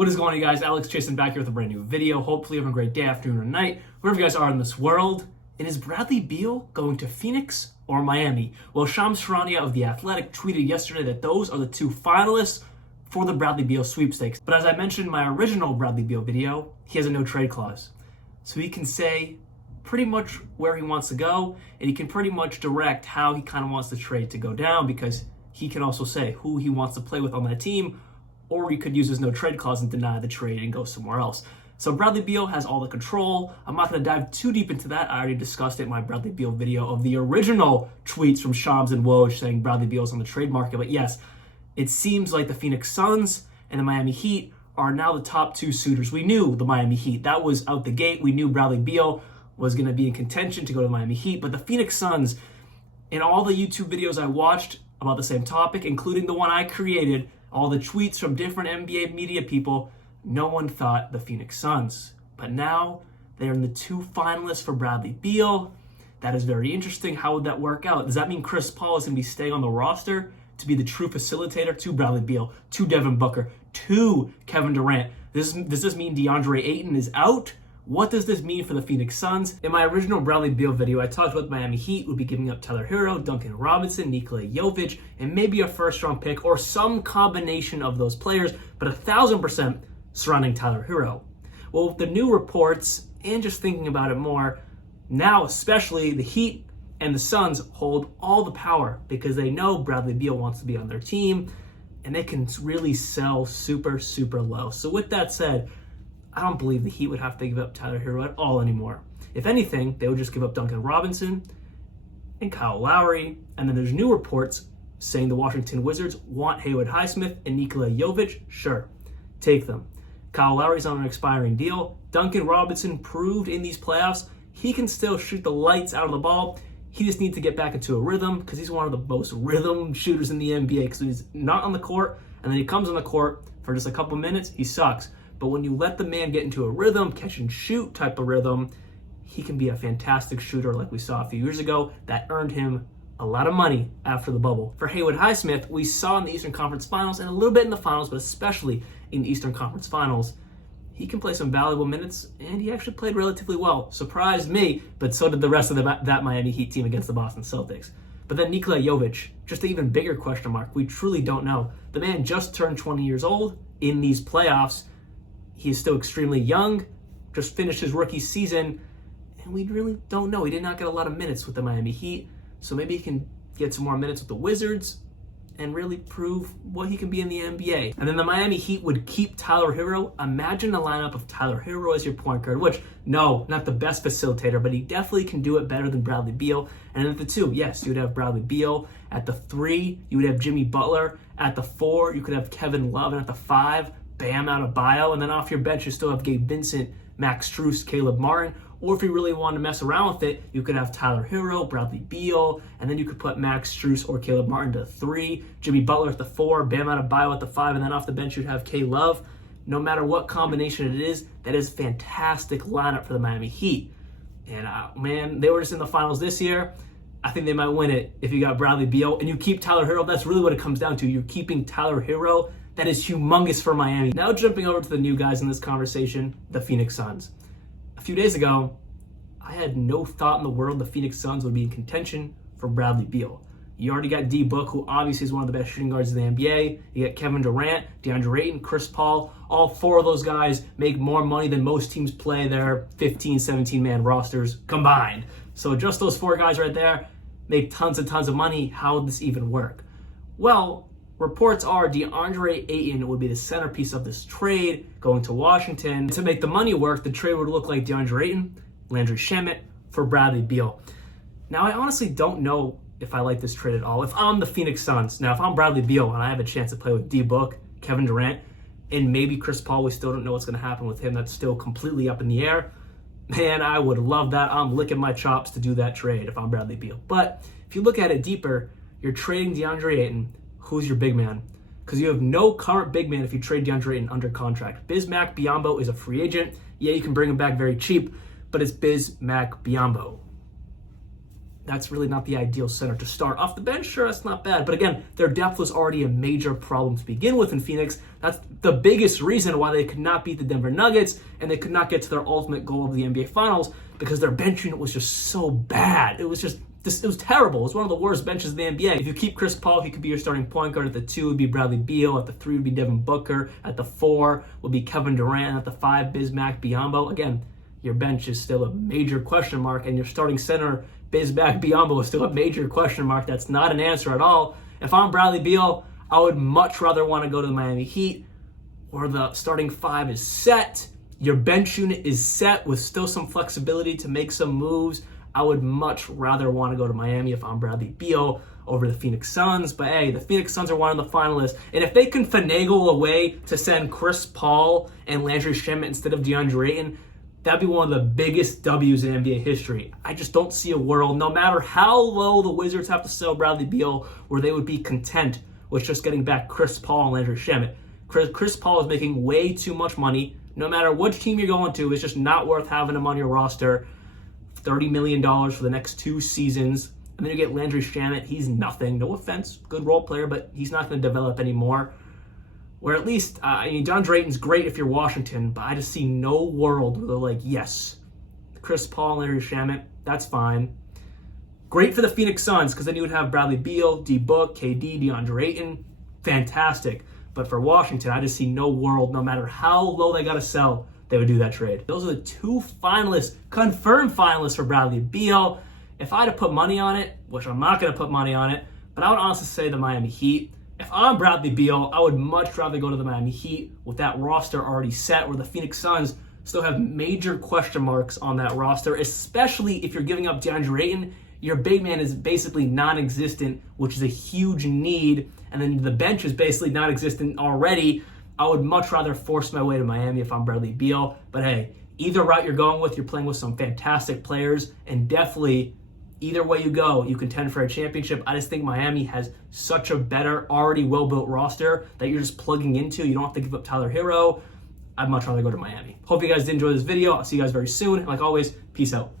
What is going on, you guys? Alex Chasen back here with a brand new video. Hopefully you have a great day, afternoon, or night, wherever you guys are in this world. And is Bradley Beal going to Phoenix or Miami? Well, Shams Charania of The Athletic tweeted yesterday that those are the two finalists for the Bradley Beal sweepstakes. But as I mentioned in my original Bradley Beal video, he has a no trade clause. So he can say pretty much where he wants to go, and he can pretty much direct how he kind of wants the trade to go down, because he can also say who he wants to play with on that team, or he could use his no trade clause and deny the trade and go somewhere else. So Bradley Beal has all the control. I'm not going to dive too deep into that. I already discussed it in my Bradley Beal video of the original tweets from Shams and Woj saying Bradley Beal's on the trade market. But yes, it seems like the Phoenix Suns and the Miami Heat are now the top two suitors. We knew the Miami Heat. That was out the gate. We knew Bradley Beal was going to be in contention to go to the Miami Heat. But the Phoenix Suns, in all the YouTube videos I watched about the same topic, including the one I created, all the tweets from different NBA media people, no one thought the Phoenix Suns. But now they're in the two finalists for Bradley Beal. That is very interesting. How would that work out? Does that mean Chris Paul is going to be staying on the roster to be the true facilitator to Bradley Beal, to Devin Booker, to Kevin Durant? Does this mean DeAndre Ayton is out? What does this mean for the Phoenix Suns? In my original Bradley Beal video, I talked about the Miami Heat would be giving up Tyler Hero, Duncan Robinson, Nikola Jovic, and maybe a first-round pick or some combination of those players, but 1,000% surrounding Tyler Hero. Well, with the new reports and just thinking about it more, now especially the Heat and the Suns hold all the power because they know Bradley Beal wants to be on their team, and they can really sell super, super low. So with that said, I don't believe the Heat would have to give up Tyler Hero at all anymore. If anything, they would just give up Duncan Robinson and Kyle Lowry. And then there's new reports saying the Washington Wizards want Haywood Highsmith and Nikola Jovic. Sure, take them. Kyle Lowry's on an expiring deal. Duncan Robinson proved in these playoffs he can still shoot the lights out of the ball. He just needs to get back into a rhythm, because he's one of the most rhythm shooters in the NBA, because he's not on the court, and then he comes on the court for just a couple minutes, he sucks. But when you let the man get into a rhythm, catch and shoot type of rhythm, he can be a fantastic shooter like we saw a few years ago. That earned him a lot of money after the bubble. For Haywood Highsmith, we saw in the Eastern Conference Finals and a little bit in the finals, but especially in the Eastern Conference Finals, he can play some valuable minutes, and he actually played relatively well. Surprised me, but so did the rest of that Miami Heat team against the Boston Celtics. But then Nikola Jovic, just an even bigger question mark. We truly don't know. The man just turned 20 years old in these playoffs. He is still extremely young, just finished his rookie season, and we really don't know. He did not get a lot of minutes with the Miami Heat, so maybe he can get some more minutes with the Wizards and really prove what he can be in the NBA. And then the Miami Heat would keep Tyler Hero. Imagine a lineup of Tyler Hero as your point guard, which, no, not the best facilitator, but he definitely can do it better than Bradley Beal. And then at the two, yes, you would have Bradley Beal. At the three, you would have Jimmy Butler. At the four, you could have Kevin Love. And at the five, Bam Adebayo. And then off your bench, you still have Gabe Vincent, Max Strus, Caleb Martin. Or if you really wanted to mess around with it, you could have Tyler Hero, Bradley Beal, and then you could put Max Strus or Caleb Martin to three, Jimmy Butler at the four, Bam Adebayo at the five, and then off the bench you'd have K Love. No matter what combination it is, that is a fantastic lineup for the Miami Heat. And man, they were just in the finals this year. I think they might win it if you got Bradley Beal and you keep Tyler Hero. That's really what it comes down to. You're keeping Tyler Hero. That is humongous for Miami. Now jumping over to the new guys in this conversation, the Phoenix Suns. A few days ago, I had no thought in the world the Phoenix Suns would be in contention for Bradley Beal. You already got D-Book, who obviously is one of the best shooting guards in the NBA. You got Kevin Durant, DeAndre Ayton, Chris Paul. All four of those guys make more money than most teams play their 15, 17-man rosters combined. So just those four guys right there make tons and tons of money. How would this even work? Well, reports are DeAndre Ayton would be the centerpiece of this trade going to Washington. To make the money work, the trade would look like DeAndre Ayton, Landry Shamet for Bradley Beal. Now, I honestly don't know if I like this trade at all. If I'm the Phoenix Suns, now if I'm Bradley Beal and I have a chance to play with D-Book, Kevin Durant, and maybe Chris Paul, we still don't know what's going to happen with him. That's still completely up in the air. Man, I would love that. I'm licking my chops to do that trade if I'm Bradley Beal. But if you look at it deeper, you're trading DeAndre Ayton. Who's your big man? Because you have no current big man if you trade DeAndre Ayton under contract. Bismack Biyombo is a free agent. Yeah, you can bring him back very cheap, but it's Bismack Biyombo. that's really not the ideal center to start. Off the bench, sure, that's not bad. But again, their depth was already a major problem to begin with in Phoenix. That's the biggest reason why they could not beat the Denver Nuggets and they could not get to their ultimate goal of the NBA Finals, because their bench unit was just so bad. It was terrible. It was one of the worst benches in the NBA. If you keep Chris Paul, he could be your starting point guard. At the 2 would be Bradley Beal. At the 3 would be Devin Booker. At the 4 would be Kevin Durant. At the 5, Bismack Biyombo. Again, your bench is still a major question mark, and your starting center, Bismack Biyombo, is still a major question mark. That's not an answer at all. If I'm Bradley Beal, I would much rather want to go to the Miami Heat, where the starting 5 is set. Your bench unit is set with still some flexibility to make some moves. I would much rather want to go to Miami if I'm Bradley Beal over the Phoenix Suns. But hey, the Phoenix Suns are one of the finalists. And if they can finagle a way to send Chris Paul and Landry Shamet instead of DeAndre Ayton, that'd be one of the biggest W's in NBA history. I just don't see a world, no matter how low the Wizards have to sell Bradley Beal, where they would be content with just getting back Chris Paul and Landry Shamet. Chris Paul is making way too much money. No matter which team you're going to, it's just not worth having him on your roster. $30 million for the next 2 seasons. And then you get Landry Shamet. He's nothing. No offense. Good role player, but he's not going to develop anymore. Where at least, John Drayton's great if you're Washington, but I just see no world where they're like, yes, Chris Paul and Landry Shamet, that's fine. Great for the Phoenix Suns, because then you would have Bradley Beal, D-Book, KD, DeAndre Ayton. Fantastic. But for Washington, I just see no world, no matter how low they got to sell, they would do that trade. Those are the 2 finalists, confirmed finalists for Bradley Beal. If I had to put money on it, which I'm not going to put money on it, but I would honestly say the Miami Heat. If I'm Bradley Beal, I would much rather go to the Miami Heat with that roster already set, where the Phoenix Suns still have major question marks on that roster, especially if you're giving up DeAndre Ayton. Your big man is basically non-existent, which is a huge need, and then the bench is basically non-existent already. I would much rather force my way to Miami if I'm Bradley Beal. But hey, either route you're going with, you're playing with some fantastic players, and definitely either way you go, you contend for a championship. I just think Miami has such a better, already well-built roster that you're just plugging into. You don't have to give up Tyler Hero. I'd much rather go to Miami. Hope you guys did enjoy this video. I'll see you guys very soon. And like always, peace out.